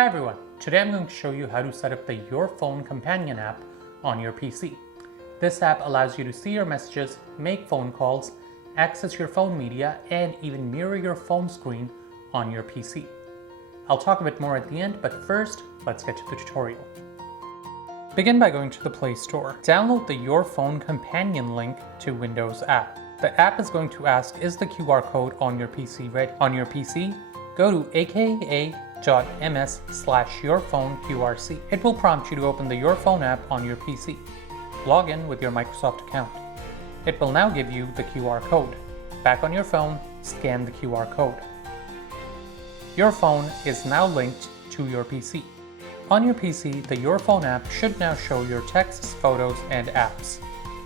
Hi everyone, today I'm going to show you how to set up the Your Phone Companion app on your PC. This app allows you to see your messages, make phone calls, access your phone media, and even mirror your phone screen on your PC. I'll talk a bit more at the end, but first, let's get to the tutorial. Begin by going to the Play Store. Download the Your Phone Companion link to Windows app. The app is going to ask, is the QR code on your PC ready? On your PC, go to aka.ms/yourphoneqrc. It will prompt you to open the Your Phone app on your PC. Log in with your Microsoft account. It will now give you the QR code. Back on your phone, scan the QR code. Your phone is now linked to your PC. On your PC, the Your Phone app should now show your texts, photos, and apps.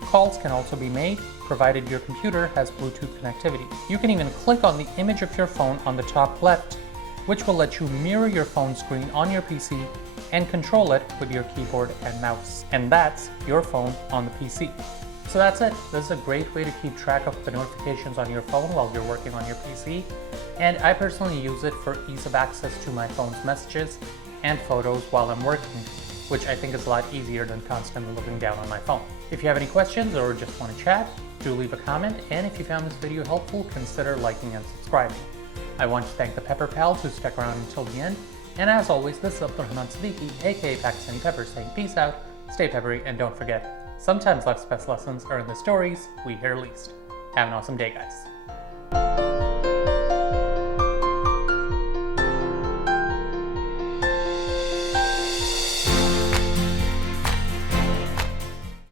Calls can also be made, provided your computer has Bluetooth connectivity. You can even click on the image of your phone on the top left, which will let you mirror your phone screen on your PC and control it with your keyboard and mouse. And that's your phone on the PC. So that's it. This is a great way to keep track of the notifications on your phone while you're working on your PC. And I personally use it for ease of access to my phone's messages and photos while I'm working, which I think is a lot easier than constantly looking down on my phone. If you have any questions or just want to chat, do leave a comment, and if you found this video helpful, consider liking and subscribing. I want to thank the Pepper Pals who stuck around until the end, and as always, this is Abdulrahman Siddiqui, aka Pakistani Pepper, saying peace out, stay peppery, and don't forget, sometimes life's best lessons are in the stories we hear least. Have an awesome day, guys.